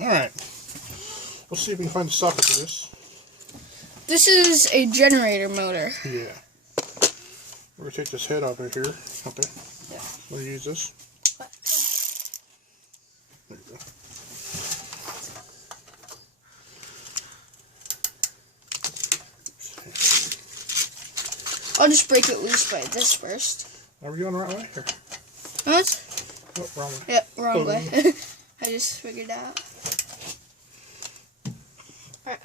Alright. Let's see if we can find the socket for this. This is a generator motor. Yeah. We're going to take this head off right here. Okay. Yeah. We'll use this. What? There you go. I'll just break it loose by this first. Are we going the right way? Here. What? Oh, wrong way. Yep, wrong way. I just figured out. Alright.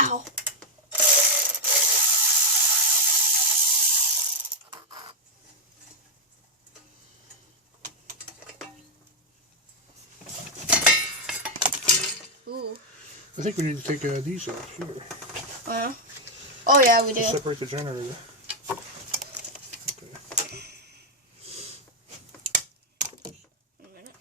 Ow. Ooh. I think we need to take these off. Sure. Oh yeah, we do. To separate the generator. Okay. A minute.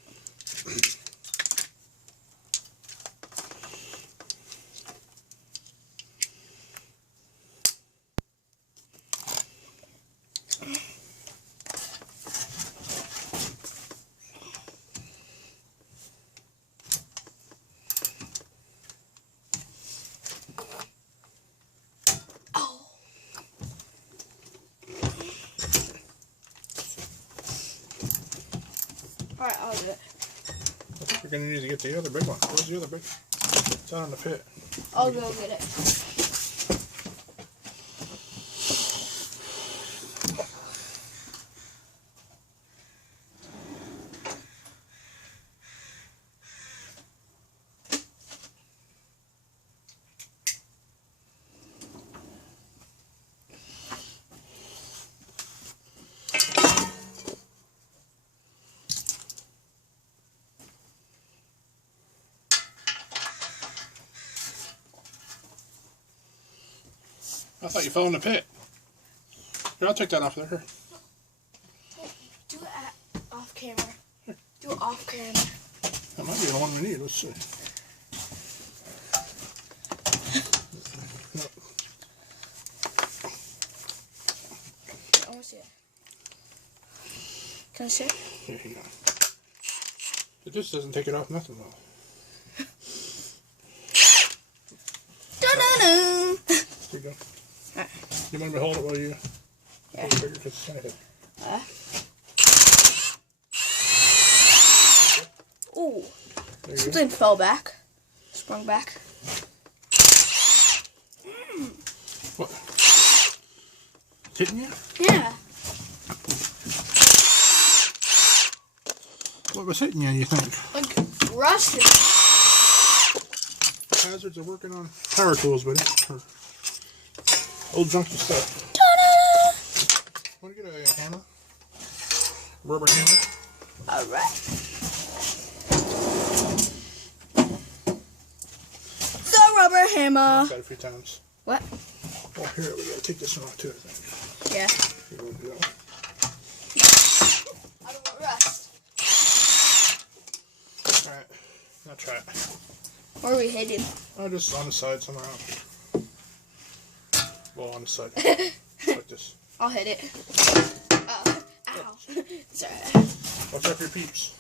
Alright, I'll do it. I think we're going to need to get the other big one. Where's the other big one? It's out in the pit. I'll go get it. I thought you fell in the pit. Here, I'll take that off there. Here. Do it off camera. Do it off camera. That might be the one we need. Let's see. No. I want to see it. Can I see it? Here you go. It just doesn't take it off nothing though. Dun-dun-dun! There you go. Right. You want me to hold it while you Yeah. hold the trigger? Because it's kind of heavy. Ooh. There you go. Something fell back. Sprung back. What? Hitting you? Yeah. What was hitting you, you think? Like rusted. Hazards are working on power tools, buddy. Or old junky stuff. Ta-da! Want to get a hammer? Rubber hammer? Alright. The rubber hammer. I've got it a few times. What? Oh, here, we gotta take this one off too, I think. Yeah. Here we go. I don't want rust. Alright, now try it. Where are we headed? Oh, just on the side somewhere else. Well, on the side. Like this. I'll hit it. Ow. Sorry. Watch out for your peeps.